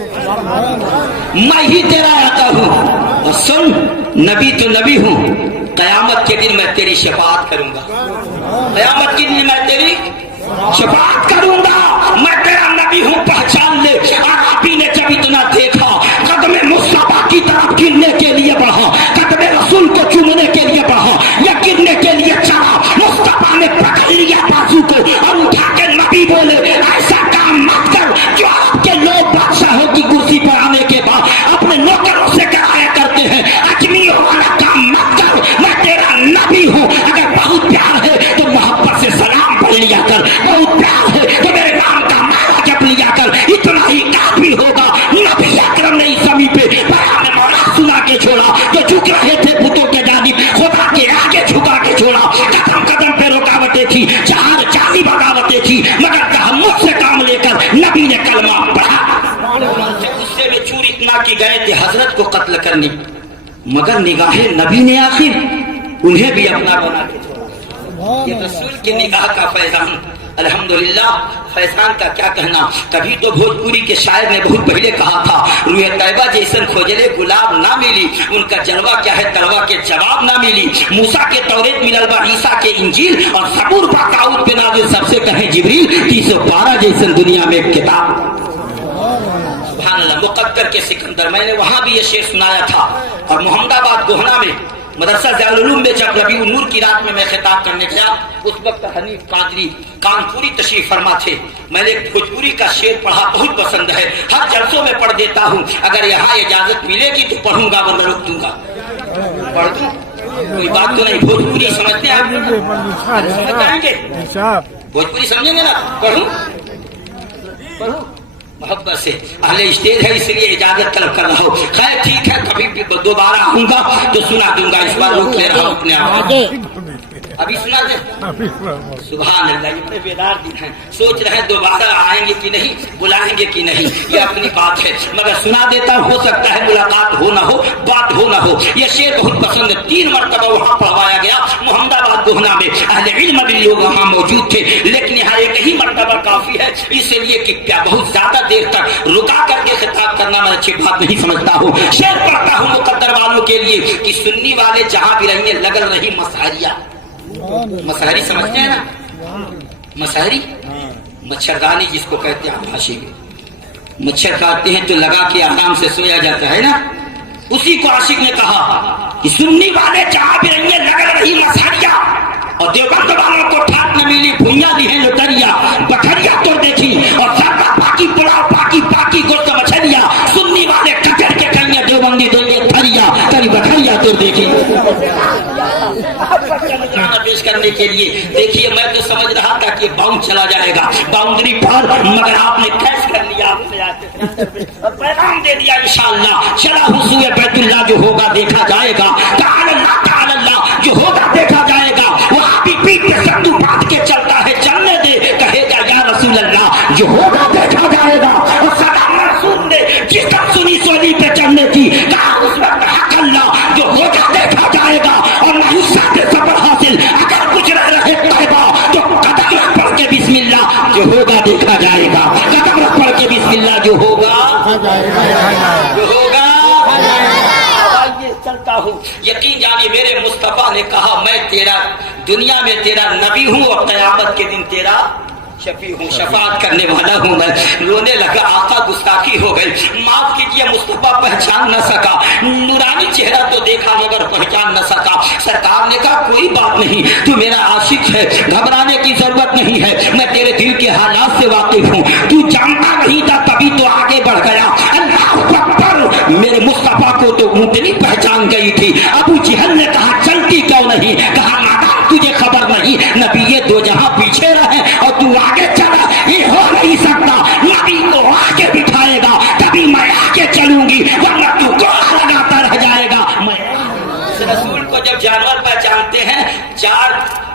मैं ही तेरा आता हूँ। और सुन, नबी तो नबी हूँ, कयामत के दिन मैं तेरी शफाअत करूंगा। कयामत के दिन मैं तेरी शफाअत करूंगा। मैं तेरा नबी हूँ, पहचान ले। और आप ही ने जब इतना देखा, कदमे मुस्तफा की तरफ गिरने के लिए बढ़ा, कदमे रसूल को चूमने के लिए बढ़ा या गिरने के लिए चढ़ा, मुस्तफा ने पकड़ लिया बाजू को और उठा के नबी बोले, ऐसा काम मत कर जो आपके लोग बादशाहों की कुर्सी पर आने के बाद अपने नौकरों से कराया करते हैं। अजमियों वाला काम मत कर, मैं तेरा नबी हूँ। अगर बहुत प्यार है तो मोहब्बत से सलाम पढ़ लिया कर, बहुत प्यार है तो मेरे नाम का माला जप लिया कर, इतना ही काफी होगा। नबी अकरम ने इस जमीन पे बयान मौला सुना के छोड़ा, जो झुक रहे थे बुतों के जानिब खुदा के आगे झुका के छोड़ा। कदम कदम पे रुकावटें थी, चार चाली बगावतें थी, मगर तहम्मुल से काम लेकर नबी ने कलमा पढ़ा। गुस्से में चूर इतना की गए थे हजरत को कत्ल करने, मगर निगाहे नबी ने आखिर उन्हें भी अपना बना के छोड़ा। ये रसूल की निगाह का फैजान, अल्हम्दुलिल्लाह। फैजान का क्या कहना। कभी तो भोजपुरी के शायर ने बहुत पहले कहा था, रूए तैयबा जैसन खोजले गुलाब ना मिली, उनका जलवा क्या है तलवा के जवाब ना मिली। मूसा के तौरेत मिलल बा, ईसा के इंजील, और सबूर बा दाऊद पे नाज़िल, सबसे कहे जिब्रील। 312 जैसन दुनिया में एक किताब। सुभान अल्लाह। मुकद्दर के सिकंदर, मैंने वहां भी ये शेर सुनाया था। और मोहम्मदाबाद गोहना में मदरसा ज़ियाउल उलूम में जब रबीउन नूर की रात में मैं खिताब करने गया, उस वक्त हनीफ कादरी कानपुरी तशरीफ फरमा थे। मैंने भोजपुरी का शेर पढ़ा, बहुत पसंद है, हर जलसों में पढ़ देता हूँ। अगर यहाँ इजाजत मिलेगी तो पढ़ूंगा, वरना रोक दूंगा। पढ़ दूं, कोई बात तो नहीं। भोजपुरी समझते हैं आप? समझ जाएंगे? भोजपुरी समझेंगे ना? पढ़ूं पढ़ूं मोहब्बत से। अहले स्टेज है इसलिए इजाजत तलब कर रहा हूँ। खैर ठीक है, कभी भी दोबारा आऊंगा तो सुना दूंगा। इस बार रोक ले रहा हूँ अपने आप। अभी सुना दे। सुभान अल्लाह। ये बड़े बेदार दिन हैं, सोच रहे हैं दोबारा आएंगे कि नहीं, बुलाएंगे कि नहीं, ये अपनी बात है। मगर सुना देता, हो सकता है मुलाकात हो ना हो, बात हो ना हो। ये शेर बहुत पसंद है, 3 मरतबा वहाँ पढ़वाया गया मोहम्मदाबाद गोहना में। अहले इल्म भी लोग वहाँ मौजूद थे, लेकिन यहाँ एक ही मरतबा काफी है, इसलिए कि क्या बहुत ज्यादा देर तक रुका करके खिताब करना मैं अच्छी बात नहीं समझता हूँ। शेर पढ़ता हूँ मुकद्दर वालों के लिए कि सुन्नी वाले जहाँ भी रहेंगे लगल रही मसहरिया। मसहरी समझते हैं ना? मसहरी मच्छरदानी जिसको कहते हैं भाषी में। मच्छर काटते हैं तो लगा के आराम से सोया जाता है ना, उसी को आशिक ने कहा कि सुन्नी वाले जहाँ भी रहेंगे लगल रही मसहरिया। और देवबंद वालों को ठाट न मिली, भुइया दी है लुटरिया, बखरिया तो देखी और सबका बाकी पुलाव बाकी बाकी गोश्त मछलिया। सुन्नी वाले कचर के कहिए देवबंदी देंगे थरिया, करी बखरिया तो देखी। पेश करने के लिए देखिए, मैं तो समझ रहा था कि बाउंड चला जाएगा बाउंड्री पर, मगर आपने कैच कर लिया, पैगाम दे दिया इंशाअल्लाह। चला हुसूए बैतुल्लाह जो होगा देखा जाएगा, ताअल्लाह जो होगा देखा जाएगा। वहाँ भी पीठ पे सत्तू बांध के चलता है, चलने दे, कहेगा या रसूल अल्लाह जो होगा देखा जाएगा। और सदा मंसूर ने जिसम सुनी सोनी पे चढ़ने की कहा, उस वक्त हक अल्लाह जो होगा देखा जाएगा। और नहीं साथे सफर हासिल, अगर कुछ रह रहे तौबा तो कदम रख पढ़ के बिस्मिल्लाह जो होगा देखा जाएगा। कदम रख पढ़ के बिस्मिल्लाह जो होगा जो होगा। चलता हूँ, यकीन जानिए मेरे मुस्तफा ने कहा, मैं तेरा दुनिया में तेरा नबी हूँ और कयामत के दिन तेरा शफी हूँ, शफात करने वाला हूँ। मैं रोने लगा, आका गुस्ताखी हो गई, माफ कीजिए मुस्तफा पहचान न सका, नूरानी चेहरा तो देखा मगर पहचान न सका। सरकार ने कहा कोई बात नहीं, तू मेरा आशिक है, घबराने की जरूरत नहीं है, मैं तेरे दिल के हालात से वाकिफ हूँ, तू जानता नहीं था तभी तो आगे बढ़ गया। अल्लाह अकबर। मेरे मुस्तफा को तो ऊँटनी पहचान गई थी। अबू जहल ने कहा चलती क्यों नहीं, कहा नादान तुझे खबर नहीं, नबी ये दो जहां पीछे रहे और तू आगे चला, ये हो नहीं सकता। नबी को आगे बिठाएगा तभी मैं आगे चलूंगी, वरना तू गोला लगाता रह जाएगा। मैं रसूल को जब जानवर पहचानते हैं,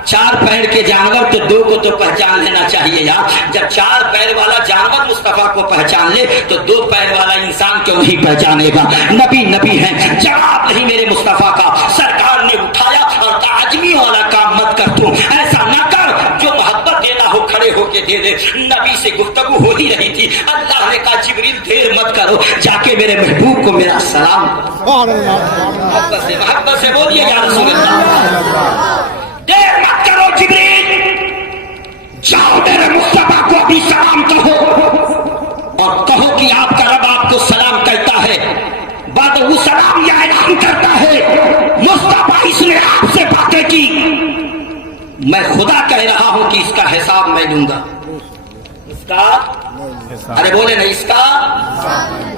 चार पैर के जानवर तो 2 को तो पहचान लेना चाहिए यार। जब 4 पैर वाला जानवर मुस्तफा को पहचान ले तो 2 पैर वाला इंसान क्यों नहीं पहचानेगा। नबी नबी है, जवाब नहीं मेरे मुस्तफा का। सरकार ने उठाया और ताजमी वाला काम मत कर, तू ऐसा ना कर जो मोहब्बत देना हो खड़े होके دے دے. نبی سے گفتگو ہو ہی رہی تھی. اللہ نے کہا جبریل دیر مت کرو, جا کے میرے محبوب کو میرا سلام محبت سے بولیے یا رسول اللہ. دیر مت کرو جبریل, جاؤ میرے مصطفیٰ کو ابھی سلام کہو, اور کہو کہ آپ کا رب آپ کو سلام کہتا ہے. بعد وہ سلام یا اعلان کرتا ہے مصطفیٰ اس نے آپ سے باتیں کی, میں خدا کہہ رہا ہوں کہ اس کا حساب میں لوں گا. اس کا ارے بولے نا, اس کا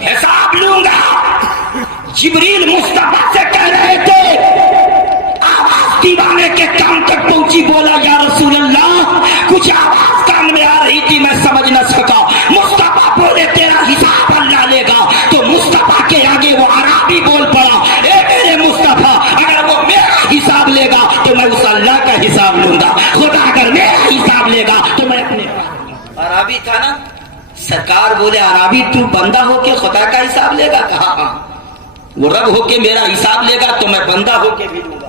حساب لوں گا. جبریل مصطفیٰ سے کہہ رہے تھے, آواز دیوانے کے کان تک پہنچی. بولا یا رسول اللہ, کچھ آواز کان میں آ رہی تھی, میں سمجھ نہ سکا. مصطفیٰ بولے تیرا حساب اللہ لے گا. تو مصطفیٰ کے آگے وہ عربی بول پڑا, اے میرے مصطفیٰ, اگر وہ میرا حساب لے گا تو میں اس اللہ کا حساب لوں گا. خدا اگر میرا حساب لے گا تو میں اپنے. عربی تھا نا, سرکار بولے عربی تو بندہ ہو کے خدا کا حساب لے گا. کہا ہاں, وہ رب ہو کے میرا حساب لے گا تو میں بندہ ہو کے بھی لوں گا.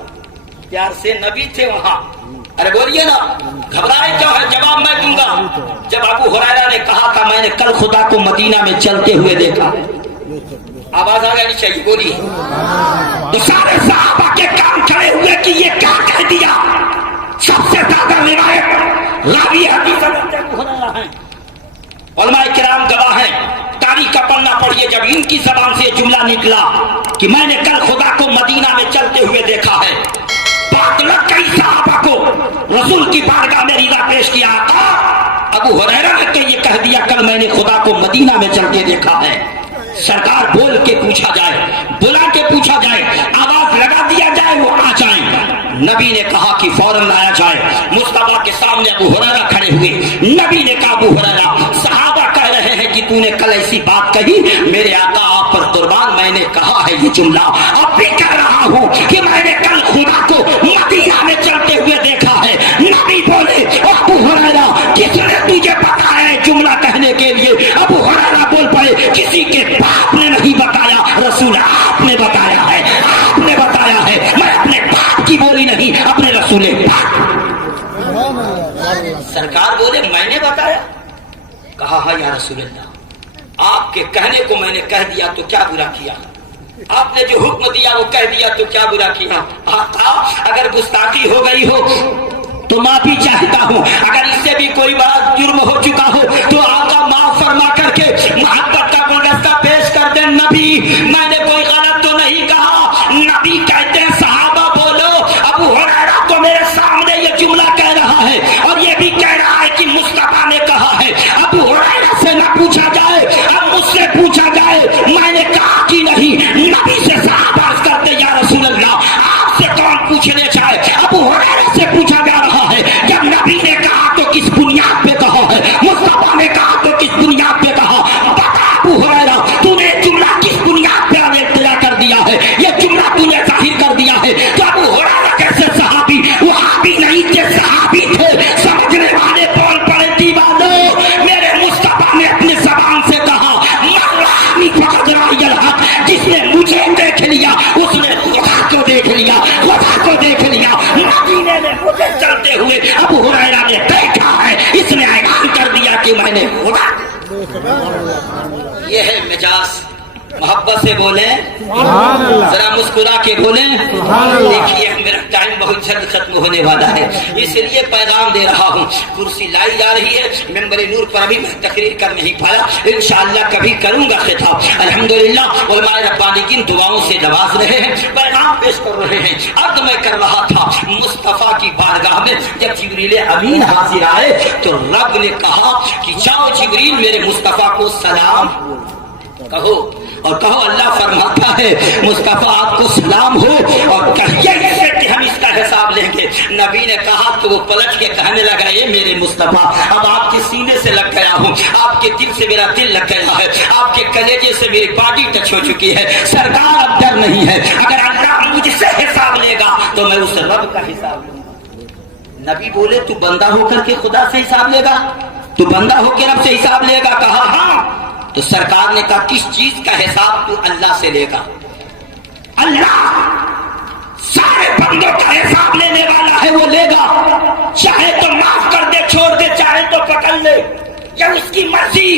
پیار سے نبی تھے وہاں. ارے بولیے نا, گھبرائے کیوں ہے, جواب میں دوں گا. جب ابو ہریرہ نے کہا تھا میں نے کل خدا کو مدینہ میں چلتے ہوئے دیکھا, آواز آ جانی چاہیے, بولیے. تو سارے صحابہ کے کام کھڑے ہوئے کہ یہ کیا کہہ دیا. سب سے زیادہ روایت راوی حدیث ابو ہریرہ ہیں, علماء کرام گواہ ہیں. تاریخ کا پڑھنا پڑھیے, جب ان کی زبان سے جملہ نکلا کہ میں نے کل خدا کو مدینہ میں چلتے ہوئے دیکھا ہے, بات لگ گئی صحابہ کو. رسول کی بارگاہ میں ریزہ پیش کیا, ابو ہریرہ نے تو یہ کہہ دیا کل میں نے خدا کو مدینہ میں چلتے دیکھا ہے. سرکار بول کے پوچھا جائے, بلا کے پوچھا جائے, آواز لگا دیا جائے, وہ آ جائیں. نبی نے کہا کہ فوراً لایا جائے. مصطفیٰ کے سامنے ابو ہریرہ کھڑے ہوئے. نبی نے کہا ابو ہریرہ, صحابہ کہہ رہے ہیں کہ تو نے کل ایسی بات کہی, میرے آقا آپ پر قربان, میں نے کہا ہے یہ جملہ, اب بھی کہہ رہا ہوں کہ میں نے کل خدا کو مدینہ میں چلتے ہوئے دیکھا ہے. نبی بولے ابو ہریرہ کس نے تجھے بتایا ہے جملہ کہنے کے لیے. ابو ہریرہ بول پڑے, کسی کے باپ نے نہیں بتایا, رسول آپ نے بتایا ہے, آپ نے بتایا ہے. میں اپنے باپ کی بولی نہیں, اپنے رسول پاک. سرکار بولے میں نے بتایا. کہا ہاں یا رسول اللہ, آپ کے کہنے کو میں نے کہہ دیا تو کیا برا کیا, آپ نے جو حکم دیا وہ کہہ دیا تو کیا برا کیا. آقا اگر گستاخی ہو گئی ہو تو معافی چاہتا ہوں, اگر اس سے بھی کوئی بڑا جرم ہو چکا ہو تو آقا معاف فرما کر کے محبت کا گلدستہ پیش کر دیں. نبی میں نے کوئی غلط تو نہیں کہا. نبی کہتے ہیں صحابہ بولو, ابو ہریرہ تو میرے سامنے یہ جملہ کہہ رہا ہے اور یہ بھی کہہ رہا ہے کہ مصطفیٰ نے کہا ہے. ابو ہریرہ سے نہ پوچھا جائے, اب مجھ سے پوچھا جائے, میں نے کہا کہ نہیں. نبی سے صحابہ عرض کرتے یا رسول اللہ آپ سے کون پوچھنے چاہے. ابو ہریرہ سے پوچھا جا رہا ہے, جب نبی نے کہا تو کس بنیاد پہ کہا ہے, مصطفیٰ نے کہا تو کس بنیاد پہ کہا. بتا ابو ہریرہ تو نے جملہ کس بنیاد پہ اختیار کر دیا ہے, یہ جملہ تو نے ظاہر کر دیا ہے. تو ابو ہریرہ کیسے صحابی, وہابی نہیں تھے, صحابی تھے. سمجھنے والے بول پڑے دیوانوں, میرے مصطفیٰ نے اپنی زبان سے کہا مرانی فقط رائی الحق, جس نے مجھے دیکھ لیا اس نے خدا کو دیکھ لیا, خدا کو دیکھ لیا. مدینے میں مجھے چلتے ہوئے ابو ہریرہ نے دیکھا ہے, اس نے اعلان کر دیا کہ میں نے خدا. یہ ہے مجاز. محبت سے بولیں, ذرا مسکرا کے بولیں. دیکھیے میرا ٹائم بہت جلد ختم ہونے والا ہے, اس لیے پیغام دے رہا ہوں. کرسی لائی جا رہی ہے, ممبر نور پر ابھی میں تقریر کر نہیں پایا, انشاءاللہ کبھی کروں گا خطاب. الحمدللہ علماء ربانیین دعاؤں سے نواز رہے ہیں, پیغام پیش کر رہے ہیں. عرض میں کر رہا تھا مصطفیٰ کی بارگاہ میں جب جبریل امین حاضر آئے تو رب نے کہا کہ جاؤ جبریل میرے مصطفیٰ کو سلام کہو, اور کہو اللہ فرماتا ہے مصطفیٰ آپ کو سلام ہو, اور کہیے کہ ہم اس کا حساب لیں گے. نبی نے کہا تو وہ پلٹ کے کہنے لگا یہ میرے مصطفیٰ اب آپ کے سینے سے لگ گیا ہوں, آپ کے دل سے میرا دل لگ گیا ہے, آپ کے کلیجے سے میری باڈی ٹچ ہو چکی ہے. سرکار اب ڈر نہیں ہے, اگر اللہ مجھ سے حساب لے گا تو میں اس رب کا حساب لوں گا. نبی بولے تو بندہ ہو کر کے خدا سے حساب لے گا, تو بندہ ہو کے رب سے حساب لے گا. کہا ہاں. تو سرکار نے کہا کس چیز کا حساب تو اللہ سے لے گا. اللہ سارے بندوں کا حساب لینے والا ہے, وہ لے گا, چاہے تو معاف کر دے چھوڑ دے چاہے تو پکڑ لے، یہ اس کی مرضی،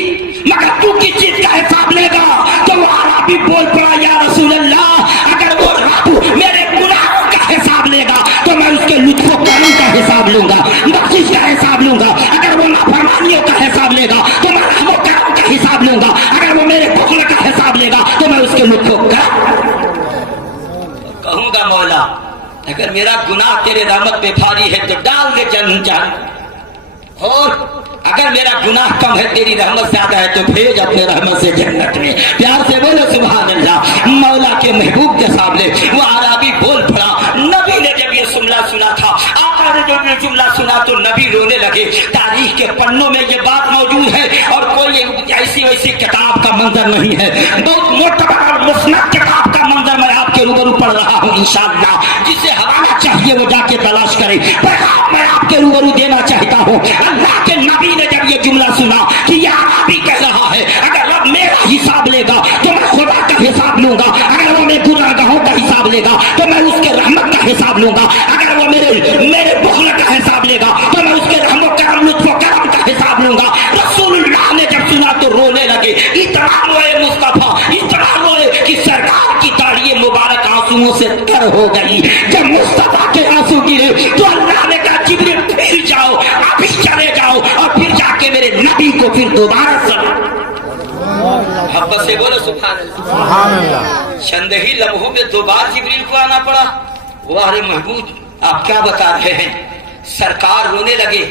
مگر تو کس چیز کا حساب لے گا؟ تو وہ عربی بول پڑا یا رسول اللہ اگر وہ رب میرے گناہوں کا حساب لے گا تو میں اس کے لطف و کرم کا حساب لوں گا، بخشش کا حساب لوں گا۔ اگر وہ نافرمانیوں کا حساب لے گا تو میں رحم و کرم کا حساب لوں گا، اگر وہ میرے بخل کا حساب لے گا تو میں اس کے لطف و کرم کہوں گا مولا اگر میرا گناہ تیرے رحمت پہ بھاری ہے تو ڈال دے جہنم، اور اگر میرا گناہ کم ہے تیری رحمت زیادہ ہے تو بھیج اپنے رحمت سے جنت میں۔ پیار سے بولو سبحان اللہ۔ مولا کے محبوب کے سامنے وہ عربی بول پڑا۔ نبی نے جب یہ جملہ سنا تھا، آقا نے جب یہ جملہ سنا تو نبی رونے لگے۔ تاریخ کے پنوں میں یہ بات موجود ہے اور کوئی ایسی ویسی کتاب کا منظر نہیں ہے، بہت معتبر اور مسند کتاب کا منظر میں آپ کے روبرو پڑھ رہا ہوں انشاءاللہ۔ جسے حوالہ چاہیے وہ جا کے تلاش کرے، پیغام میں آپ کے روبرو دینا چاہتا ہوں۔ اللہ کے نبی نے جب یہ جملہ سنا کہ یہ عربی کہہ رہا ہے اگر رب میرا حساب لے گا تو میں خدا کا حساب لوں گا، اگر وہ میرے گناہوں کا حساب لے گا تو میں اس کے رحمت کا حساب لوں گا، اگر وہ میرے بخل کا حساب لے گا تو میں اس کے رحم و کرم لطف و کرم کا حساب لوں گا۔ رسول اللہ نے جب سنا تو رونے لگے، اتنا روئے مصطفیٰ، اتنا روئے کہ سرکار کی داڑھی مبارک آنسوؤں سے تر ہو گئی۔ جب مصطفیٰ کے آنسو گرے تو اللہ نے کہا جبریل پھر جاؤ، ابھی چلے جاؤ اور پھر جا کے میرے نبی کو پھر دوبارہ سنا۔ محبت سے بولو سبحان اللہ۔ چند ہی لمحوں میں دو بار جبریل کو آنا پڑا۔ واہ محبوب آپ کیا بتا رہے ہیں؟ سرکار رونے لگے،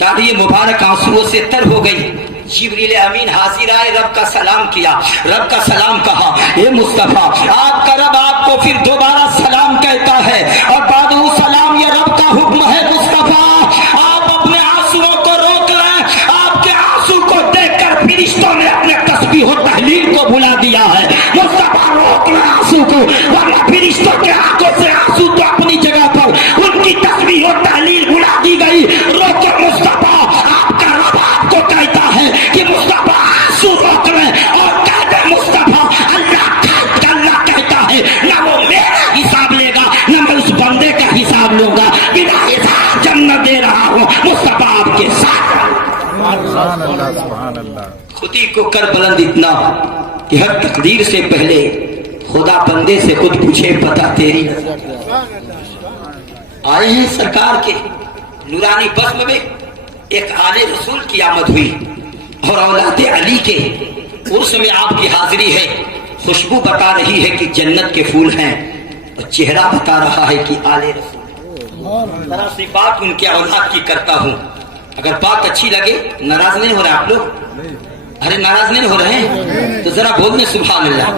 داڑھی مبارک آنسوؤں سے تر ہو گئی۔ جبریل امین حاضر آئے، رب کا سلام کیا، رب کا سلام کہا، اے مصطفیٰ آپ کا رب آپ کو پھر دوبارہ سلام کہتا ہے اور بعد وہ سلام یہ رب کا حکم ہے۔ مصطفیٰ آپ اپنے آنسوؤں کو روک لیں، آپ کے آنسو کو دیکھ کر فرشتوں نے اپنے تسبیح و تحلیل کو بلا دیا ہے۔ مصطفیٰ روک لیں آنسو کو، ورنہ فرشتوں کے آنکھوں سے آنسو تو اپنی جگہ پر ان کی تسبیح و تحلیل بلا دی گئی۔ روکو مصطفیٰ، آپ کا رب آپ کو کہتا ہے کہ مصطفیٰ آنسو روک لیں اور کہہ دیں مصطفیٰ اللہ کہتا ہے نہ وہ میرا حساب لے گا نہ میں اس بندے کا حساب لوں گا، بنا حساب جنت دے رہا ہوں، مصطفیٰ آپ کے ساتھ۔ خودی کو کر بلند اتنا کہ ہر تقدیر سے پہلے خدا بندے سے خود پوچھے پتہ تیری۔ آئے ہیں سرکار کے نورانی بزم میں، ایک آل رسول کی آمد ہوئی اور اولاد علی کے عرس میں آپ کی حاضری ہے۔ خوشبو بتا رہی ہے کہ جنت کے پھول ہیں اور چہرہ بتا رہا ہے کہ آل رسول۔ ذرا سی بات ان کے اولاد کی کرتا ہوں، اگر بات اچھی لگے، ناراض نہیں ہو رہے آپ لوگ؟ ارے ناراض نہیں ہو رہے ہیں تو ذرا بولنے سبحان اللہ۔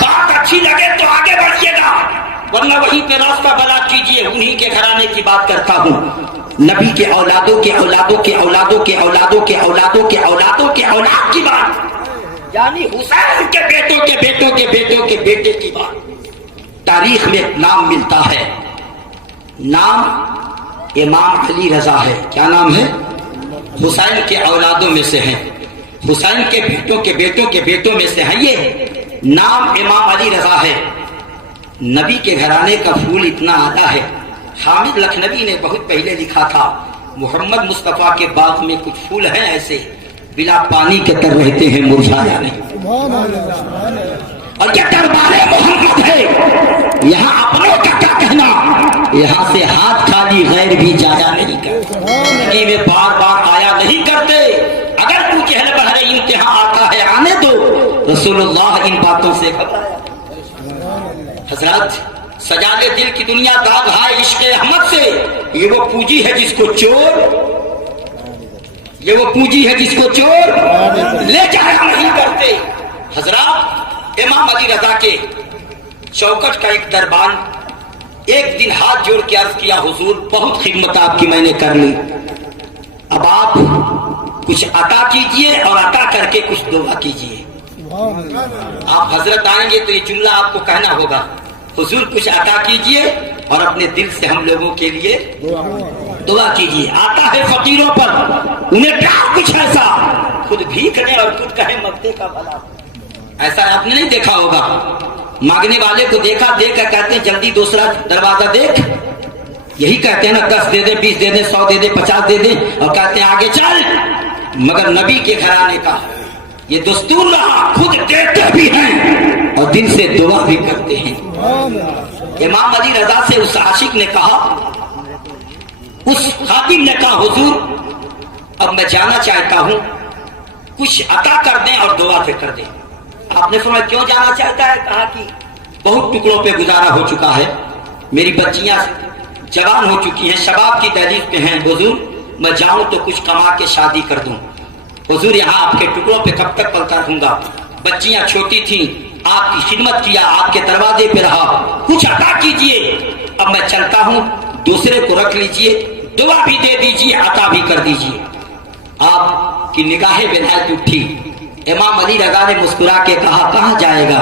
بات اچھی لگے تو آگے بڑھیے گا، ورنہ وہیں پہ راستہ بلاک کیجیے۔ انہی کے گھرانے کی بات کرتا ہوں، نبی کے اولادوں کے اولادوں کے اولادوں کے اولادوں کے اولادوں کے اولادوں کے اولاد کی بات، یعنی حسین کے بیٹوں کے بیٹوں کے بیٹوں کے بیٹے کی بات۔ تاریخ میں ایک نام ملتا ہے، نام امام علی رضا ہے۔ کیا نام ہے؟ حسین کے اولادوں میں سے ہیں، حسین کے بیٹوں کے بیٹوں کے بیٹوں میں سے ہیں، یہ نام امام علی رضا ہے۔ نبی کے گھرانے کا پھول اتنا آتا ہے، حامد لکھنوی نے بہت پہلے لکھا تھا، محمد مصطفیٰ کے باغ میں کچھ پھول ہیں ایسے بلا پانی کے تر رہتے ہیں مرجھایا نہیں۔ اور یہ دربار محمد ہے، یہاں اپنوں کا کیا کہنا، یہاں سے ہاتھ خالی غیر بھی جایا نہیں کرتے، میں بار بار آیا نہیں کرتے۔ اگر تو چہل بہر امتحان آتا ہے آنے دو، رسول اللہ ان باتوں سے گھبرایا۔ حضرت سجا لے دل کی دنیا داغ ہے عشق احمد سے، یہ وہ پونجی ہے جس کو چور، یہ وہ پونجی ہے جس کو چور لے جایا نہیں کرتے۔ حضرات امام علی رضا کے چوکٹ کا ایک دربان ایک دن ہاتھ جوڑ کے عرض کیا، حضور بہت خدمت آپ کی میں نے کر لی، اب آپ کچھ عطا کیجئے اور عطا کر کے کچھ دعا کیجئے۔ آپ حضرت آئیں گے تو یہ جملہ آپ کو کہنا ہوگا، حضور کچھ عطا کیجئے اور اپنے دل سے ہم لوگوں کے لیے دعا کیجئے۔ آتا ہے فقیروں پر، انہیں پیار کچھ ایسا، خود بھیک لیں اور خود کہیں مغدے کا بھلا۔ ایسا آپ نے نہیں دیکھا ہوگا، مانگنے والے کو دیکھا، دیکھ کر کہتے ہیں جلدی دوسرا دروازہ دیکھ، यही कहते हैं ना 10 दे दे, 20 दे दे, 100 दे दे, 50 दे दे और कहते हैं आगे चल। मगर नबी के घराने का ये दस्तूर रहा, खुद देते भी हैं और दिल से दुआ भी करते हैं। इमाम अली रजा से उस आशिक ने कहा, उस खादिम ने कहा, हुजूर अब मैं जाना चाहता हूं, कुछ अता कर दें और दुआ फिर कर दें। आपने फरमाया क्यों जाना चाहता है? कहा कि बहुत टुकड़ों पे गुजारा हो चुका है, मेरी बच्चियां जवान हो चुकी हैं, शबाब की दहलीज पे हैं, हुजूर मैं जाऊं तो कुछ कमा के शादी कर दूं। हुजूर यहाँ आपके टुकड़ों पे कब तक पलता रहूंगा? बच्चियां छोटी थी, आपकी खिदमत किया, आपके दरवाजे पे रहा, कुछ अता कीजिए। अब मैं चलता हूं, दूसरे को रख लीजिए, दुआ भी दे दीजिए, अता भी कर दीजिए। आपकी निगाहें बेनहायत उठी। इमाम अली रजा ने मुस्कुरा के कहा, कहाँ जाएगा?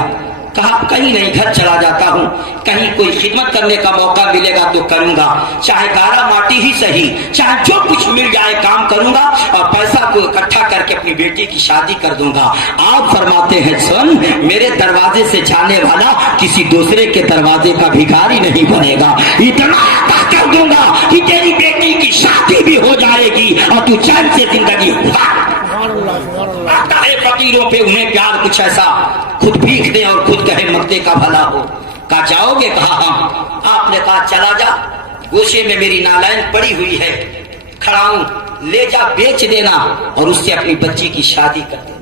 कहा कहीं नहीं, घर चला जाता हूँ, कहीं कोई खिदमत करने का मौका मिलेगा तो करूंगा, चाहे गारा माटी ही सही, चाहे जो कुछ मिल जाए काम करूंगा और पैसा को इकट्ठा करके अपनी बेटी की शादी कर दूंगा। आप फरमाते हैं सुन, मेरे दरवाजे से जाने वाला किसी दूसरे के दरवाजे का भिखारी नहीं बनेगा, इतना अता कर दूंगा कि तेरी बेटी की शादी भी हो जाएगी और तू चैन से जिंदगी आता है फकीरों पे उन्हें प्यार कुछ ऐसा, खुद भीख दे और खुद कहे मक्ते का भला हो। कहा जाओगे? कहा हाँ। आपने कहा चला जा, गोशे में मेरी नालायन पड़ी हुई है, खड़ा हूं, ले जा बेच देना और उससे अपनी बच्ची की शादी कर दे।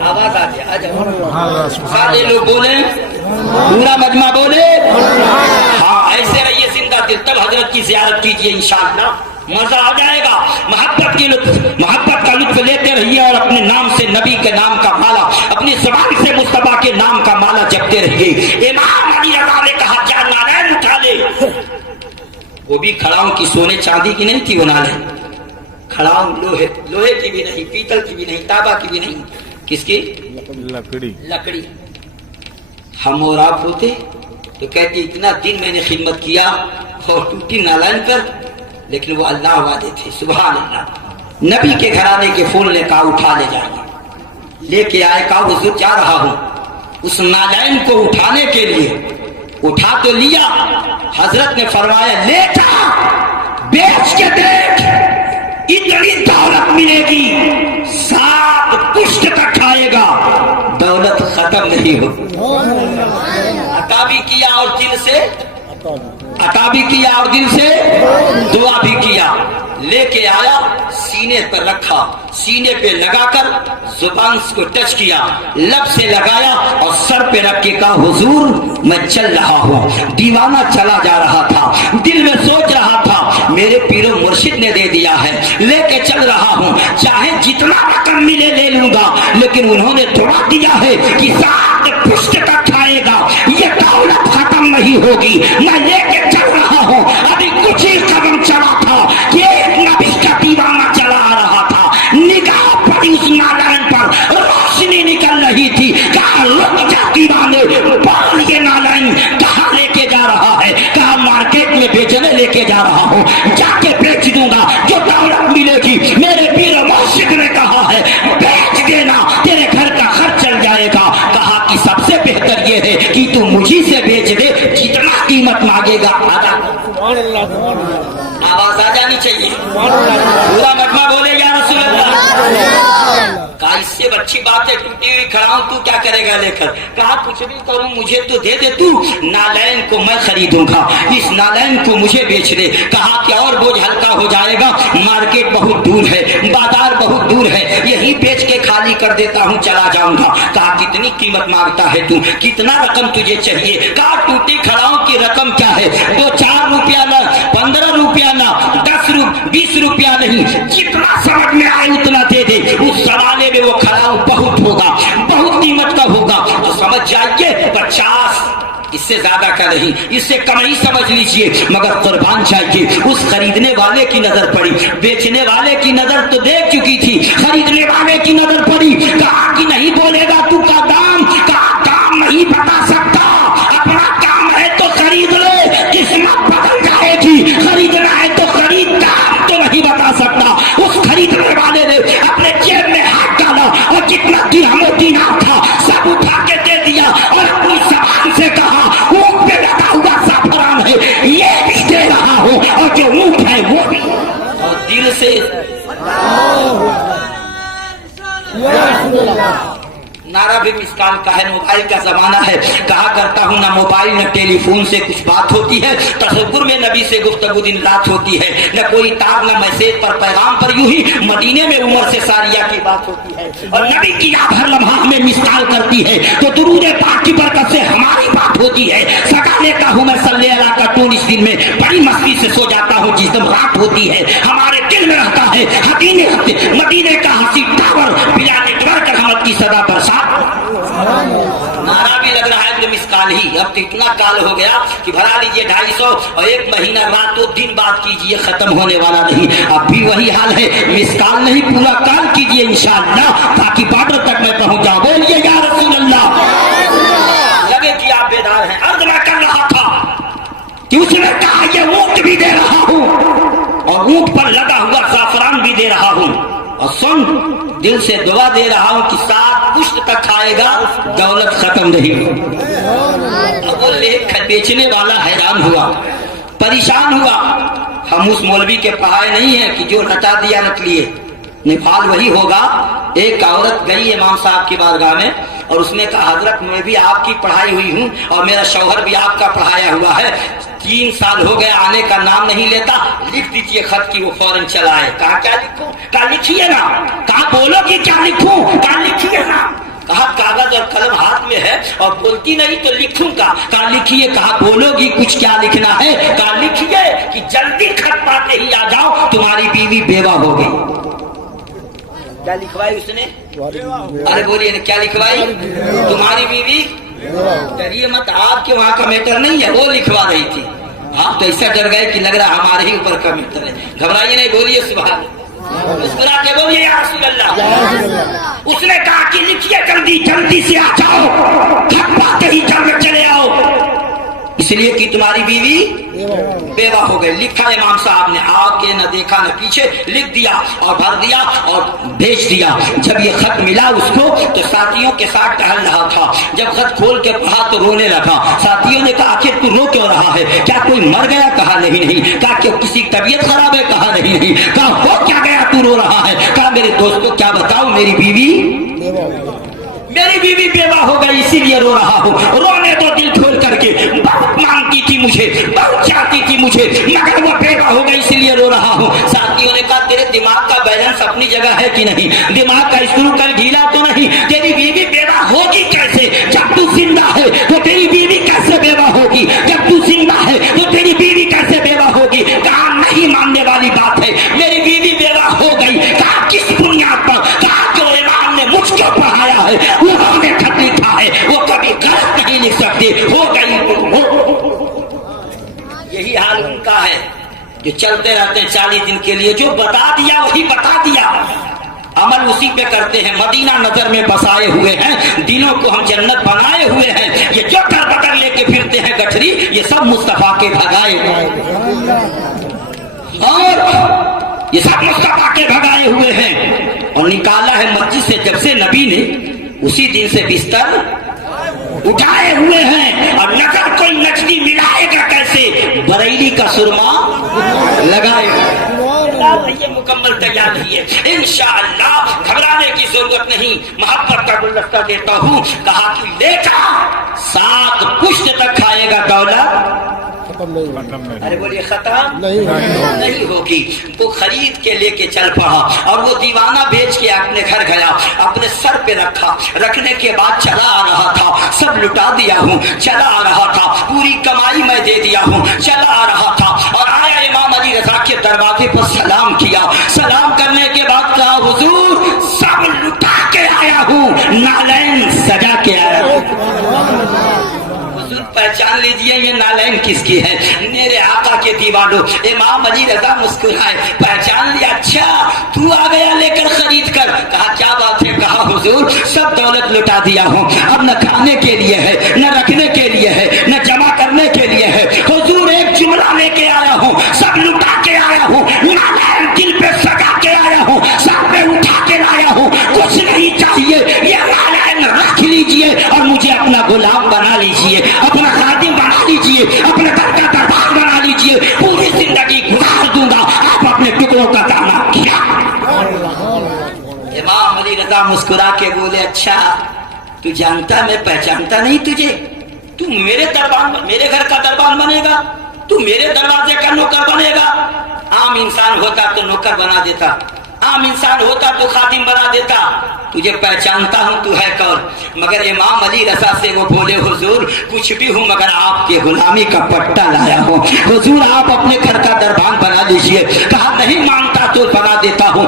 आवाज आ जाए, सारे लोग बोले, पूरा मजमा बोले हाँ। ऐसे रहिए जिंदा दिल, तब हजरत की जियारत कीजिए, इंशाअल्लाह मजा आ जाएगा। मोहब्बत का लुत्फ लेते रहिए और अपने नाम से, नबी के नाम का माला, अपनी ज़बान से मुस्तफा के नाम का माला जपते रहिए। इमाम अली रज़ा ने कहा क्या नारायण उठा ले। वो भी खड़ाऊं की सोने चांदी की नहीं थी, वो नारायण खड़ाऊं लोहे की भी नहीं, पीतल की भी नहीं, तांबा की भी नहीं, किसकी? लकड़ी। हम और आप होते तो कहते इतना दिन मैंने खिदमत किया और टूटी नालायन पर, लेकिन वो अल्लाह वादे थे। सुभान अल्लाह। नबी के घराने के फूल ने कहा उठा ले जाइए। लेके आए, कहा हुजूर जा रहा हूं। उस नालायन को उठाने के लिए उठा तो लिया, हजरत ने फरमाया ले जा, बेच के देख, इतनी दौलत मिलेगी, 7 पुश्त तक खाएगा, दौलत खत्म नहीं हो। अता भी किया और दिल से, अता भी किया और दिल से दुआ भी किया। लेके आया, सीने पर रखा, सीने पे लगाकर जुबान को टच किया, लब से लगाया और सर पे रख के कहा हुजूर मैं चल रहा हूँ। दीवाना चला जा रहा था, दिल में सोच रहा था मेरे पीरो मुर्शिद ने दे दिया है, लेके चल रहा हूँ, चाहे जितना रकम मिले ले लूंगा, लेकिन उन्होंने दुआ दिया है कि 7 पुश्त तक खाएगा, ये दौलत खत्म नहीं होगी। मैं लेके चल रहा हूँ, अभी कुछ ही कदम चला था कि एक नबी का दीवाना चला आ रहा था, निगाह पड़ी उस नालायन पर, रोशनी निकल रही थी। कहा रुक जा दीवाने, बोल ये नालायन कहाँ लेके जा रहा है? कहा मार्केट में बेचने लेके जा रहा हूँ, जाके बेच दूंगा, जो दौलत मिलेगी मेरे पीर मुर्शिद ने कहा है बेच देना, तेरे घर का खर्च चल जाएगा। कहा कि सबसे बेहतर ये है कि तू मुझी से बेच दे, जितना कीमत मांगेगा आधा। आवाज आ जानी चाहिए, पूरा मजमा बोले या रसूल अल्लाह। कहा इससे अच्छी बात है, टूटी हुई खड़ा हूं, तू क्या करेगा लेकर? कहा कुछ भी करूं, मुझे तो दे दे, तू नालायन को मैं खरीदूंगा, इस नालायन को मुझे बेच दे। कहा कि और बोझ हल्का हो जाएगा, मार्केट बहुत दूर है, बाजार बहुत दूर है, यही बेच के खाली कर देता हूं, चला जाऊंगा। कहा कितनी कीमत मांगता है तू, कितना रकम तुझे चाहिए? कहा टूटी खड़ाओं की रकम क्या है, 2-4 रुपया ना, 15 रुपया ना, 10-20 रुपया नहीं, जितना समझ में आए उतना दे दे। उस सवाले में वो खड़ाऊ बहुत होगा, बहुत कीमत का होगा, तो समझ जाइए 50, इससे ज्यादा का नहीं, इससे कम ही समझ लीजिए, मगर कुर्बान चाहिए। उस खरीदने वाले की नजर पड़ी, बेचने वाले की नजर तो देख चुकी थी, खरीदने वाले की नजर पड़ी। कहा कि नहीं बोलेगा तू का दाम? कहा दाम नहीं बता सकता, अपना काम है तो खरीद ले, किस्मत बदल जाएगी, खरीदना है तो खरीद, दाम तो नहीं बता सकता। उस खरीदने वाले ने अपने जेब में हाथ डाला और जितना दिनार था सब उठा के दे दिया और अपनी जबान से कहा ऊँट पे लगा हुआ ज़ाफ़रान है, ये भी दे रहा हूँ, کال کا ہے، موبائل کا زمانہ ہے. کہا کرتا ہوں نہ موبائل نہ ٹیلی فون سے کچھ بات ہوتی ہے، تصور میں نبی سے گفتگو دن رات ہوتی ہے، نہ کوئی تاب نہ میسیج پر پیغام پر، یوں ہی مدینے میں عمر سے ساریہ کی بات ہوتی ہے اور نبی کی یاد ہر لمحہ ہمیں مسکال کرتی ہے. تو درود پاک کی برکت سے ہماری بات ہوتی ہے. سکا لیتا ہوں میں صلی اللہ کا ٹون اس دن میں، بڑی مستی سے سو جاتا ہوں جس دم رات ہوتی ہے. ہمارے دل میں رہتا ہے مدینے کا ہنسی ٹاور، بلا نیٹورک رحمت کی صدا برسات. نعرہ بھی لگ رہا ہے کہ مسکال ہی. اب تو اتنا کال ہو گیا کہ بھرا لیجئے 250 اور 1 مہینہ رات و دن بات کیجئے، ختم ہونے والا نہیں. اب بھی وہی حال ہے، مسکال نہیں پورا کال کیجئے انشاءاللہ تاکہ بارڈر تک میں پہنچ جاؤں. بولیے یا رسول اللہ. لگے کہ آپ بیدار ہیں. عرض میں کر رہا تھا کہ اس نے کہا یہ اونٹ بھی دے رہا ہوں اور اونٹ پر لگا ہوا زعفران بھی دے رہا ہوں، اور سن دل سے دعا دے رہا ہوں کہ 7 پشت تک کھائے گا، دولت ختم نہیں ہوگی. اب وہ بیچنے والا حیران ہوا، پریشان ہوا. ہم اس مولوی کے پڑھائے نہیں ہیں کہ جو رٹا دیا رٹ لیے. نفال وہی ہوگا. ایک عورت گئی امام صاحب کی بارگاہ میں اور اس نے کہا حضرت میں بھی آپ کی پڑھائی ہوئی ہوں اور میرا شوہر بھی آپ کا پڑھایا ہوا ہے، 3 سال ہو گئے آنے کا نام نہیں لیتا، لکھ دیجیے خط کی وہ فوراً چلائے. کہا کیا لکھوں؟ کہا لکھیے نا. کہا بولو کہ کیا لکھوں؟ کہا لکھیے نا. کہا کاغذ اور قلم ہاتھ میں ہے اور بولتی نہیں تو لکھوں کا. کہا لکھیے. کہا بولو گی کچھ کیا لکھنا ہے؟ کہا لکھیے کہ جلدی خط پاتے ہی آ جاؤ، تمہاری بیوی بیوہ ہو گئی. کیا لکھوائی اس نے؟ ارے بولیے نا کیا لکھوائی؟ تمہاری بیوی. ڈریے مت، آپ کے وہاں کا میٹر نہیں ہے، وہ لکھوا رہی تھی. آپ تو ایسا ڈر گئے کہ لگ رہا ہمارے ہی اوپر کا میٹر ہے. گھبرائیے نہیں، بولیے سبحان اللہ. مسکرا کے بولیے یا رسول اللہ. اس نے کہا کہ لکھیے جلدی سے آ جاؤ، خط پاتے ہی جلد چلے آؤ، اس لیے کہ تمہاری بیوی بیوہ ہو گئی. لکھا امام صاحب نے، آگے نہ دیکھا نہ پیچھے، لکھ دیا اور بھر دیا اور بھیج دیا. جب یہ خط ملا اس کو تو ساتھیوں کے ساتھ ٹہل رہا تھا. جب خط کھول کے پڑھا تو رونے لگا. ساتھیوں نے کہا آخر تو رو کیوں رہا ہے؟ کیا کوئی مر گیا؟ کہا نہیں. کہا کہ کسی کی طبیعت خراب ہے؟ کہا نہیں. کہا ہو کیا گیا تو رو رہا ہے؟ کہا میرے دوست کو کیا بتاؤں، میری بیوی بیوہ ہو گئی اسی لیے رو رہا ہوں. رونے تو دل کھول کر کے، بہت مانگتی تھی مجھے، بہت چاہتی تھی مجھے، مگر وہ بیوہ ہو گئی اسی لیے رو رہا ہوں. ساتھیوں نے کہا تیرے دماغ کا بیلنس اپنی جگہ ہے کہ نہیں؟ دماغ کا اسکرو کل ڈھیلا تو نہیں؟ تیری بیوی بیوہ ہوگی کیسے؟ جب تو زندہ ہے تو تیری بیوی کیسے بیوہ ہوگی؟ جب تو زندہ ہے تو تیری بیوی کیسے بیوہ ہوگی؟ کہا نہیں ماننے والی بات ہے، میری بیوی بیوہ ہو گئی. کہا کس بنیاد پر؟ کہا جو امام نے مجھ کو پڑھایا ہے انہوں نے خط لکھا ہے، وہ کبھی غلط نہیں لکھ سکتے. ہو گئی. یہی حال ان کا ہے جو چلتے رہتے ہیں 40 دن کے لیے. جو بتا دیا وہی بتا دیا، عمل اسی پہ کرتے ہیں. مدینہ نظر میں بسائے ہوئے ہیں، دلوں کو ہم جنت بنائے ہوئے ہیں. یہ جو کر بدر لے کے پھرتے ہیں گٹھری، یہ سب مصطفیٰ کے بھگائے اور یہ سب مصطفیٰ کے بھگائے ہوئے ہیں. اور نکالا ہے مسجد سے جب سے نبی نے، اسی دن سے بستر اٹھائے ہوئے ہیں. اور نظر کوئی نجدی ملائے گا کیسے؟ بریلی کا سرما لگائے. یہ مکمل تیار نہیں ہے. انشاءاللہ گھبرانے کی ضرورت نہیں. محبت کا گلدستہ دیتا ہوں. کہا کہ لے جا، 7 پشت تک کھائے گا، دولت ارے بولیے ختم نہیں ہوگی. وہ خرید کے لے کے چل پڑا اور وہ دیوانہ بیچ کے اپنے گھر گیا، اپنے سر پہ رکھا. رکھنے کے بعد چلا آ رہا تھا، سب لٹا دیا ہوں. چلا آ رہا تھا، پوری کمائی میں دے دیا ہوں. چلا آ رہا تھا اور آیا امام علی رضا کے دروازے پر سلام کیا. سلام کرنے کے بعد کہا حضور سب لٹا کے آیا ہوں، نالین سجا کے آیا ہوں. پہچان لیجئے یہ نالین کس کی ہے؟ میرے آقا کے دیوانوں. امام علی رضا مسکرائے، پہچان لیا؟ اچھا تو آ گیا لے کر خرید کر. کہا کیا بات ہے؟ کہا حضور سب دولت لٹا دیا ہوں، اب نہ کھانے کے لیے ہے، نہ رکھنے کے لیے ہے، نہ جمع کرنے کے لیے ہے. حضور ایک جملہ لے کے آیا ہوں، سب لٹا کے آیا ہوں، نالین دل پہ سجا کے آیا ہوں، سر پہ اٹھا کے لایا ہوں. کچھ نہیں چاہیے، یہ نالین رکھ لیجئے اور مجھے اپنا غلام بنا لیجئے، اپنا خادم بنا لیجئے، اپنے گھر کا دربار بنا لیجئے. پوری زندگی گزار دوں گا. آپ اپنے ٹکڑوں کا دانا کیا. امام علی رضا مسکرا کے بولے اچھا तू जानता मैं पहचानता नहीं तुझे, तू मेरे दरबार, मेरे घर का दरबार बनेगा, तू मेरे दरवाजे का नौकर बनेगा। आम इंसान होता तो नौकर बना देता, आम इंसान होता तो खादिम बना देता। तुझे पहचानता हूँ तू है कौन। मगर इमाम अली रजा से वो बोले हुजूर कुछ भी हूँ मगर आपके गुलामी का पट्टा लाया हूँ, हुजूर आप अपने घर का दरबार बना लीजिए। कहा नहीं मानता तो बना देता हूँ।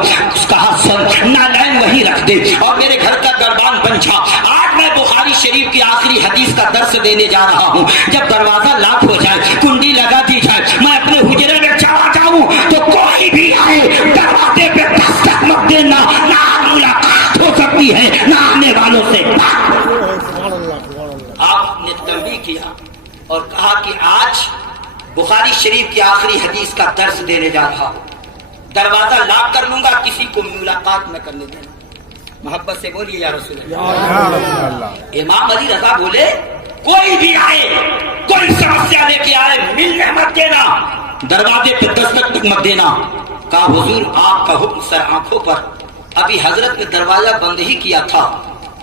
कहा सुन नालैन वहीं रख दे और मेरे घर का दरबार बन जा। आज मैं बुखारी शरीफ की आखिरी हदीस का दर्स देने जा रहा हूँ। जब दरवाजा लॉक हो जाए, कुंडी लगा दी जाए, मैं अपने हुजरे में चला जाऊँ तो कोई भी आए दरवाजे पे दस्तक मत देना, ना मुलाकात हो सकती है ना आने वालों से। आपने तंबीह किया और कहा कि आज बुखारी शरीफ की आखिरी हदीस का दर्स देने जा रहा हूँ, दरवाजा लॉक कर लूंगा, किसी को मुलाकात न करने देना। मोहब्बत से बोलिए या रसूल अल्लाह। इमाम अली रजा बोले कोई भी आए, कोई समस्या लेके आए, मिलने मत देना, दरवाजे पे दस्तक तक मत देना। कहा हुजूर आपका हुक्म सर आंखों पर। अभी हजरत ने दरवाजा बंद ही किया था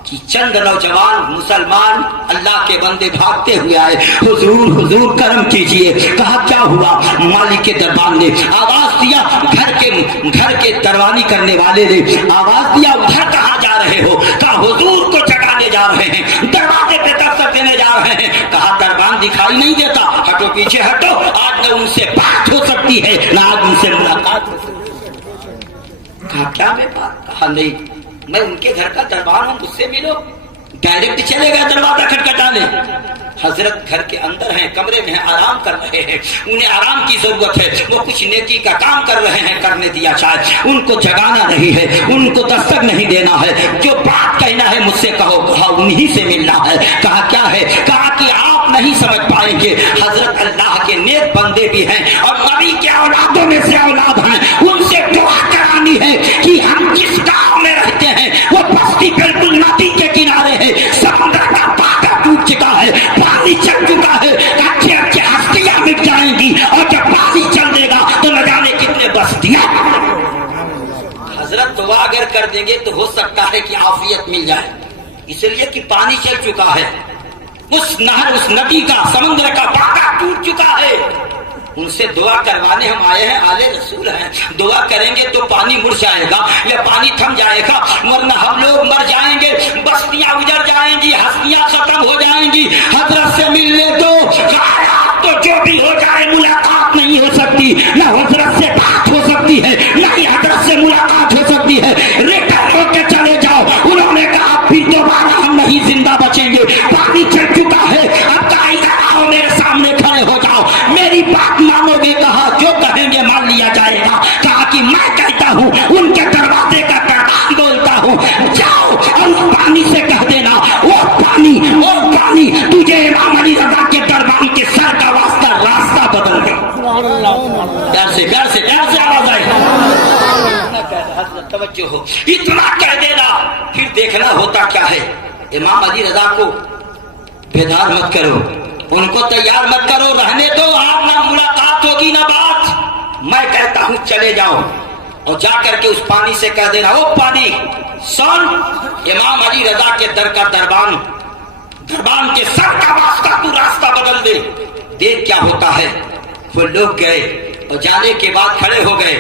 कि चंद नौजवान मुसलमान अल्लाह के बंदे भागते हुए आए, हुजूर हुजूर करम कीजिए। कहा क्या हुआ। मालिक के दरबार ने आवाज दिया, घर के दरवानी करने वाले ने आवाज दिया उधर कहाँ जा रहे हो। कहा हुजूर को जगाने जा रहे हैं, दरवाजे पे दस्तक देने जा रहे हैं। कहा दरबार दिखाई नहीं देता, हटो पीछे हटो, आज न उनसे बात हो सकती है ना आज उनसे मुलाकात हो सकती है। कहा क्या मैं बात। कहा नहीं मैं उनके घर का दरबार हूं, मुझसे मिलो। डायरेक्ट चले गए दरवाजा खटखटाने। हजरत घर के अंदर हैं, कमरे में हैं, आराम कर रहे हैं, उन्हें आराम की जरूरत है, वो कुछ नेकी का काम कर रहे हैं, करने दिया शायद। उनको जगाना नहीं है, उनको दस्तक नहीं देना है, जो बात कहना है मुझसे कहो। कहा उन्हीं से मिलना है। कहा क्या है। कहा कि आप नहीं समझ पाएंगे, हजरत अल्लाह के नेक बंदे भी हैं और नबी के औलादों में से औलाद हैं, उनसे दुआ करानी है कि हम जिस गांव में रहते हैं वो बस्ती बिल्कुल नदी के किनारे है, समुद्र का पाटा टूट चुका है, पानी चल चुका है, अच्छी अच्छी हस्तियां मिट जाएंगी और जब पानी चल देगा तो न जाने कितने बस्तियां। हजरत दुआ अगर कर देंगे तो हो सकता है कि आफियत मिल जाए, इसलिए कि पानी चल चुका है, उस नहर उस नदी का समुद्र का पाटा टूट चुका है। उनसे दुआ करवाने हम आए हैं, आले रसूल हैं, दुआ करेंगे तो पानी मुड़ जाएगा या पानी थम जाएगा, वरना हम लोग मर जाएंगे, बस्तियां उजड़ जाएंगी, हस्तियां खत्म हो जाएंगी। हजरत से मिलने दो, तो जो भी हो जाए मुलाकात नहीं हो सकती, ना हजरत से बात हो सकती है, ना ही हजरत से मुलाकात हो सकती है। रिटर्न होके चले जाओ। उन्होंने कहा फिर दोबारा हम नहीं जिंदा बचेंगे, पानी चल चुका है, अब आओ मेरे सामने खड़े हो जाओ, मेरी बात मानोगे। कहा जो कहेंगे मान लिया जाएगा। कहा कि मैं कहता हूँ उनके दरवाजे का दरबार बोलता हूँ, जाओ और पानी से कह देना वो पानी तुझे इमाम अली रजा के दरबार के सर का रास्ता बदल दे। प्यार से आवाज आई, तवज्जो हो, इतना कह देना, फिर देखना होता क्या है। इमाम अली रजा को बेदार मत करो, उनको तैयार मत करो, रहने दो, आप ना मुलाकात होगी ना बात। मैं कहता हूं चले जाओ और जाकर के उस पानी से कह देना वो पानी सुन, इमाम अली रजा के दर का दरबान के सर का रास्ता बदल दे। देख क्या होता है। वो लोग गए और जाने के बाद खड़े हो गए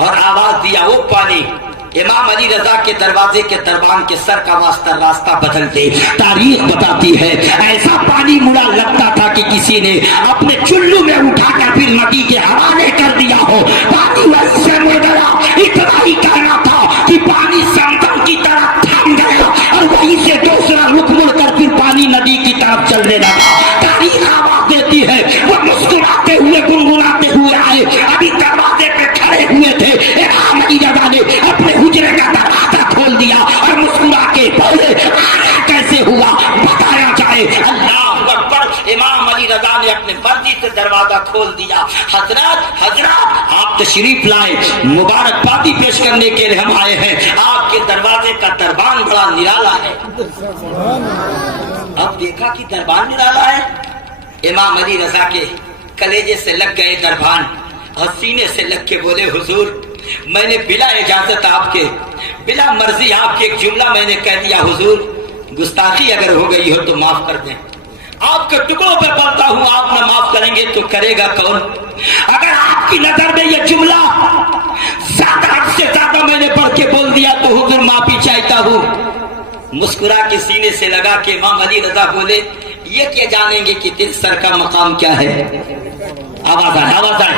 और आवाज दिया वो पानी इमाम अली रजा के दरवाजे के दरबान के सर का रास्ता बदल दे। तारीख बताती है ऐसा पानी मुड़ा लगता था कि किसी ने अपने चुल्लू में उठाकर फिर नदी के हवाले कर दिया हो। पानी वहीं से मुड़ गया, इतना ही कहना था कि पानी समतल की तरफ थम गया और वहीं से दूसरा रुख मुड़कर फिर पानी नदी की तरफ चलने लगा। तारीख आवाज देती है वो मुस्कुराते हुए गुनगुनाते हुए आए, अभी दरवाजे पे खड़े हुए थे, इमाम अली रजा ने अपने हुजरे का दरवाजा खोल दिया और मुस्कुरा के बोले कैसे हुआ बताया जाए। अल्लाह अकबर। इमाम अली रजा ने अपने मर्जी से दरवाजा खोल दिया। हजरत आप तशरीफ लाए, मुबारकबादी पेश करने के लिए हम आए हैं। आपके दरवाजे का दरबान बड़ा निराला है। अब देखा कि दरबान निराला है, इमाम अली रजा के कलेजे से लग गए दरबान और सीने से लग के बोले हुजूर मैंने बिला इजाजत आपके, बिला मर्जी आपके एक जुमला मैंने कह दिया हुजूर, गुस्ताखी अगर हो गई हो तो माफ कर दें। आपके टुकड़ों पे पढ़ता हूं, आप ना माफ करेंगे तो करेगा कौन? अगर आपकी नजर में ये जुमला ज्यादा हद से ज्यादा मैंने पढ़ के बोल दिया तो हुजूर माफी चाहता हूं। मुस्कुरा के सीने से लगा के इमाम अली रजा बोले, ये क्या जानेंगे कि दिल सर का मकाम क्या है? आवाज आए, आवाज आए।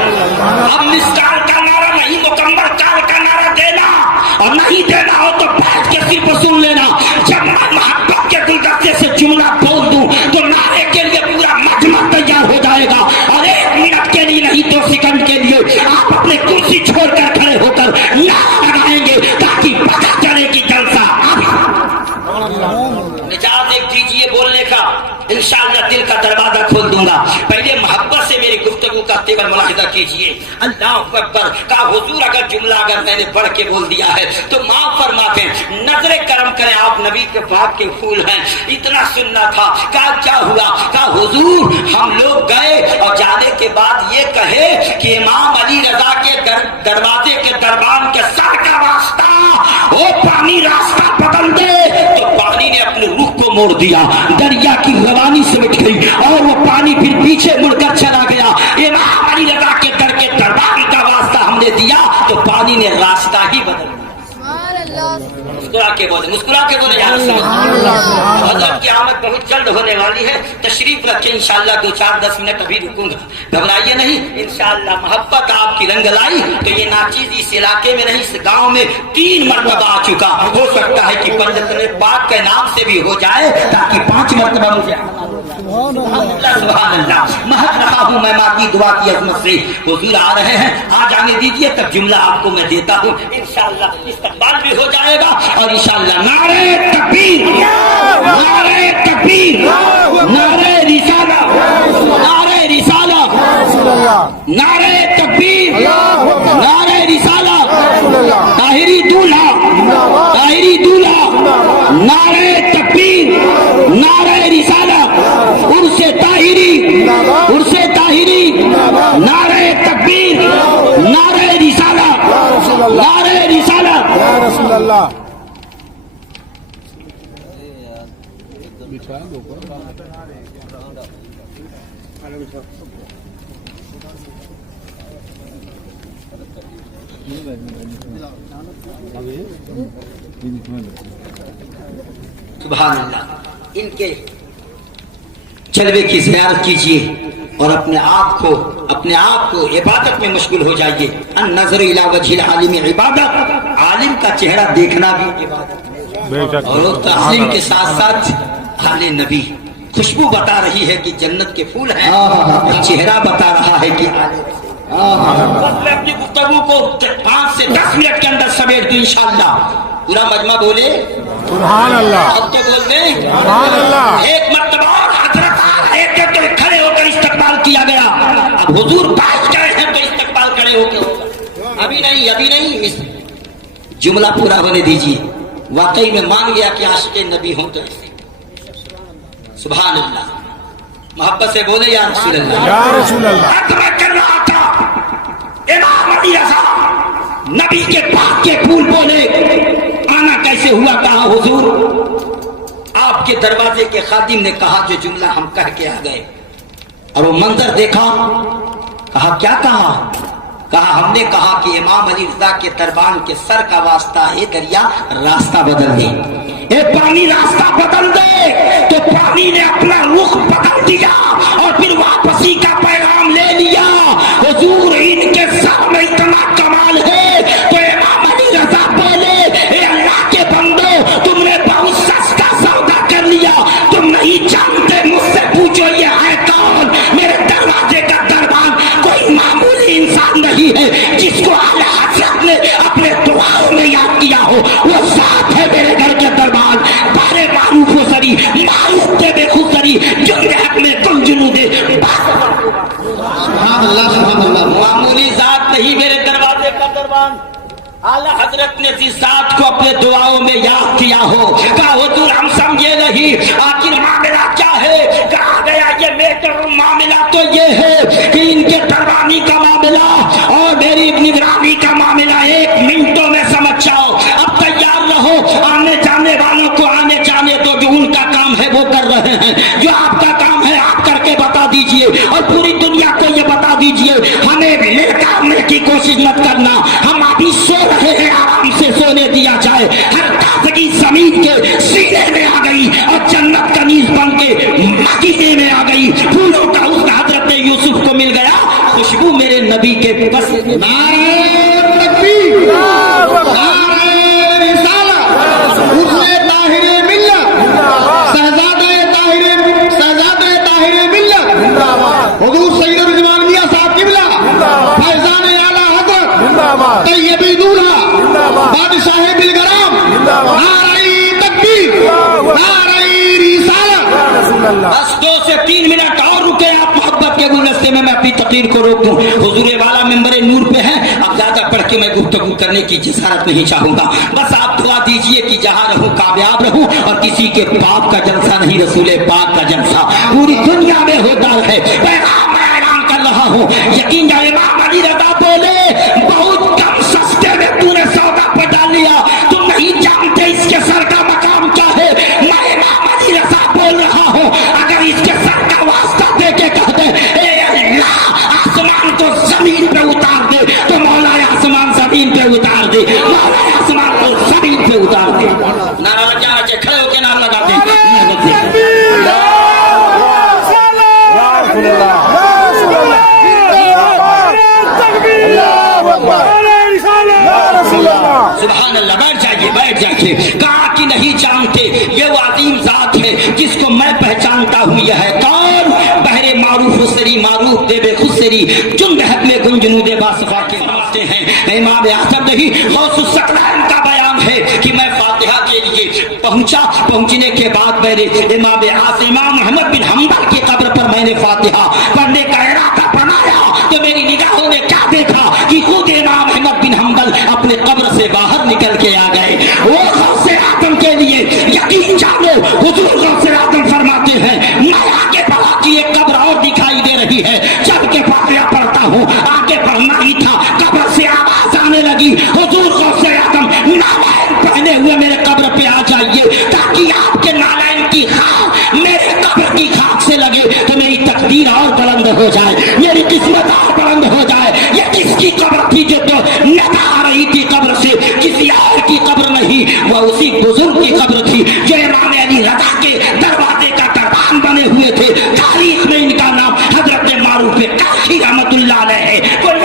अब निस्काल का नारा नहीं, मुकम्मल काल का नारा देना, और नहीं देना हो तो बैठ के सिर्फ सुन लेना। जब मैं मोहब्बत के गुलदस्ते से जुमला बोल दूं तो नारे के लिए पूरा मजमा तैयार हो जाएगा, और 1 मिनट के लिए नहीं 2 सेकंड के लिए आप अपने कुर्सी छोड़कर खड़े होकर नारा लगाएंगे ताकि पता चले कि जलसा। निजात एक दीजिए बोलने का, इंशाअल्लाह दिल का दरवाजा खोल दूंगा। पहले मोहब्बत से मेरी गुफ्तगू का तेवर मुलाहिदा कीजिए। अल्लाह अकबर का हुजूर अगर जुमला अगर मैंने पढ़ के बोल दिया है तो माफ फरमाते हैं, नजरे करम करें, आप नबी के बाप के फूल हैं। इतना सुनना था। कहा क्या हुआ? कहा हुजूर हम लोग गए और जाने के बाद ये कहे कि इमाम अली रजा के दरवाजे के दरबान के सर का रास्ता, वो पानी रास्ता बदल दे। तो पानी ने अपने रुख को मोड़ दिया, दरिया की रवानी सिमट गई और वो पानी फिर पीछे मुड़कर चला गया। इमाम अली रजा के दर के दरबार का रास्ता हमने दिया तो पानी ने रास्ता ही बदल दिया। मुस्कुरा के बोले, मुस्कुरा के बोले यार हज़रत की आमद बहुत जल्द होने वाली है। तशरीफ रखें, इंशाअल्लाह 2-4-10 मिनट अभी रुकूंगा, घबराइए नहीं। इंशाअल्लाह मोहब्बत आपकी रंग लाई तो ये नाचीज इस इलाके में नहीं, इस गांव में 3 मरतबा आ चुका। हो सकता है कि पंडित पाक के नाम से भी हो जाए ताकि 5 मरतबा मुझे महक रहा हूँ मैं माँ की दुआ की अजमत से। हुजूर आ रहे हैं, आ जाने दीजिए, तब जुमला आपको मैं देता हूँ। इंशाअल्लाह इस्तकबाल भी हो जाएगा और इंशाअल्लाह नारे तकबीर, नारे तकबीर, नारे रिसाला, नारे रिसाला, नारे तकबीर, नारे रिसाला, ताहिरी दूल्हा, ताहिरी दूल्हा, नारे तकबीर, नारे रिसाला, उर्से ताहिरी, उर्से ताहिरी, नारे तकबीर, नारे रिसाला, नारे रिसाला। सुभान अल्लाह। इनके जलवे की ज़ियारत कीजिए और अपने आप को इबादत में मशगूल हो जाइए। अन नज़र इला वजहिल आलिम इबादत, आलिम का चेहरा देखना भी इबादत, और ताज़ीम के साथ साथ आले नबी। खुशबू बता रही है कि जन्नत के फूल हैं, चेहरा बता रहा है कि मैं अपनी गुफ्तगू को 5 से 10 मिनट के अंदर समेट दूं इंशाअल्लाह। पूरा मजमा बोले सुभान अल्लाह, अब तो बोलते सुभान अल्लाह। एक मर्तबा हजरत तो खड़े होकर इस्तकबाल किया गया। अब हुजूर पास गए हैं तो इस्तकबाल खड़े होकर होगा। अभी नहीं, जुमला पूरा होने दीजिए। वाकई में मान गया कि आशिक़ नबी हो तो ऐसे। सुभान अल्लाह, मोहब्बत से बोले या रसूल अल्लाह, या रसूल अल्लाह। कर रहा था इमाम अली रज़ा नबी के पाक के फूल बोले, आना कैसे हुआ? कहा हुजूर आपके दरवाजे के खादिम ने कहा जो जुमला हम कह के आ गए, और वो मंजर देखा। कहा क्या कहा? कहा हमने कहा कि इमाम अली रज़ा के दरबान के सर का वास्ता है, दरिया रास्ता बदल दे, ए पानी रास्ता बदल दे। तो पानी ने अपना रुख बदल दिया और फिर वापसी का पैगाम ले लिया। हुजूर इनके सर में इतना कमाल है तो इमाम अली रज़ा बोले, ए अल्लाह के बंदो, तुमने बहुत सस्ता सौदा कर लिया, तुम नहीं जानते, मुझसे पूछो ये है कौन? मेरे दरवाजे का दरबान कोई मामूली इंसान नहीं है जिसको आला हज़रत ने अपने दुआओं में याद किया हो। वो साथ है मेरे घर के दरबान, बारे मारूफ हो सरी, मारूफ के बेखुसरी, जुर्म हक में कुल जुनूदे। सुभान अल्लाह, मामूली जात नहीं मेरे दरवाजे का दरबान। आला हजरत ने जिस जात को अपने दुआओं में याद किया हो, कहा हुजूर हम समझे नहीं, आखिर मामला क्या है? कहा गया ये मेटर मामला तो ये है कि इनके दरबानी का मामला और मेरी निगरानी का मामला 1 मिनटों में समझ जाओ। अब तैयार रहो, आने जाने वालों को आने जाने दो, जो उनके रहे ہیں. جو آپ کا کام ہے آپ کر کے بتا دیجئے اور پوری دنیا کو یہ بتا دیجئے. ہمیں مل کرنے کی کوشش مت کرنا. ہم ابھی سو رہے ہیں, آرام سے سونے دیا جائے. ہر تازگی زمین کے سینے میں آ گئی اور جنت کا نیز بن کے مدینے میں آ گئی. پھولوں کا اس حضرت یوسف کو مل گیا, خوشبو میرے نبی کے بس. بس 2 سے 3 منٹ اور رکے آپ محبت کے گلدستے میں اپنی تقریر کو روک دوں. حضور والا ممبر نور پہ ہے, اب زیادہ پڑھ کے میں گفتگو کرنے کی جسارت نہیں چاہوں گا. بس آپ دعا دیجئے کہ جہاں رہوں کامیاب رہوں اور کسی کے باپ کا جلسہ نہیں, رسول پاک کا جلسہ پوری دنیا میں ہوتا ہے. پیغام میں اعلان کر رہا ہوں, یقین جائے امام علی رضا بولے بہت کم سستے میں تو نے سودا پہ ڈال لیا, تم نہیں جانتے اس کے سر کا مقام کیا ہے. میں امام علی رضا بول رہا ہوں, اگر اس کے سر کا واسطہ دے کے کہہ دے اے اللہ آسمان کو زمین پہ اتار دے, تو مولا آسمان زمین پہ اتار دے, مولا آسمان کو زمین پہ اتار دے. نعرہ لگا کے کھڑے ہو کے نعرہ لگا دے. سبحان اللہ. بیٹھ جائیے بیٹھ جائیے. کہا کہ نہیں جانتے یہ وہ عظیم ذات ہے جس کو میں پہچانتا ہوں. یہ ہے کون؟ بہرے معروف خسری معروف دے بے خسری جن بہت میں گنجنود باصفا کے واسطے ہیں. امام اعظم نہیں غوث الثقلین کا بیان ہے کہ میں فاتحہ کے لیے پہنچا, پہنچنے کے بعد میرے امام احمد بن حنبل کی قبر پر میں نے فاتحہ پڑھنے کا ارادہ بنایا تو میری نگاہوں نے کیا دیکھا کہ خود امام احمد بن حنبل اپنے قبر سے باہر نکل کے آ گئے. وہ غوث اعظم کے لیے یقین جانو, حضور غوث اعظم فرماتے ہیں میں آگے بڑھا کی ایک قبر اور دکھائی دے رہی ہے. جب کہ فاتحہ پڑھتا ہوں آگے بڑھنا ہی تھا, قبر سے آواز آنے لگی حضور غوث اعظم نالائن پہنے ہوئے میرے قبر پہ آ جائیے تاکہ آپ کے نالائن کی خاک میرے قبر کی خاک سے لگے تو میری تقدیر اور بلند ہو جائے, میری قسمت اور بلند ہو جائے. یہ کس کی قبر تھی جو تو ندا آ رہی تھی قبر سے, کسی اور کی قبر نہیں, وہ اسی بزرگ کی قبر تھی جو امام علی رضا کے دروازے کا دربان بنے ہوئے تھے. تاریخ میں ان کا نام حضرت معروف کاشی رحمت اللہ علیہ ہے. کوئی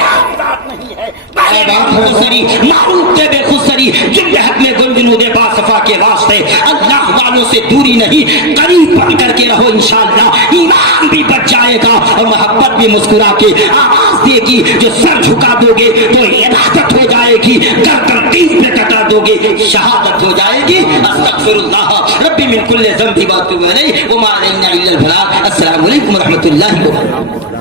نہیں ہے معروف دے بے خسری جن جہت میں گنجنود باصفا کے واسطے اللہ والوں سے دوری نہیں, قریب بن کر کے رہو. انشاءاللہ ایمان بھی بچ جائے گا اور محبت بھی مسکرا کے آواز دے گی. جو سر جھکا دو گے تو عبادت ہو جائے گی, گردن تین پہ کٹا دو گے شہادت ہو جائے گی. استغفر اللہ ربی من کل ذنب واتوب الیہ وما علینا الا البلاغ. السلام علیکم ورحمۃ اللہ وبرکاتہ.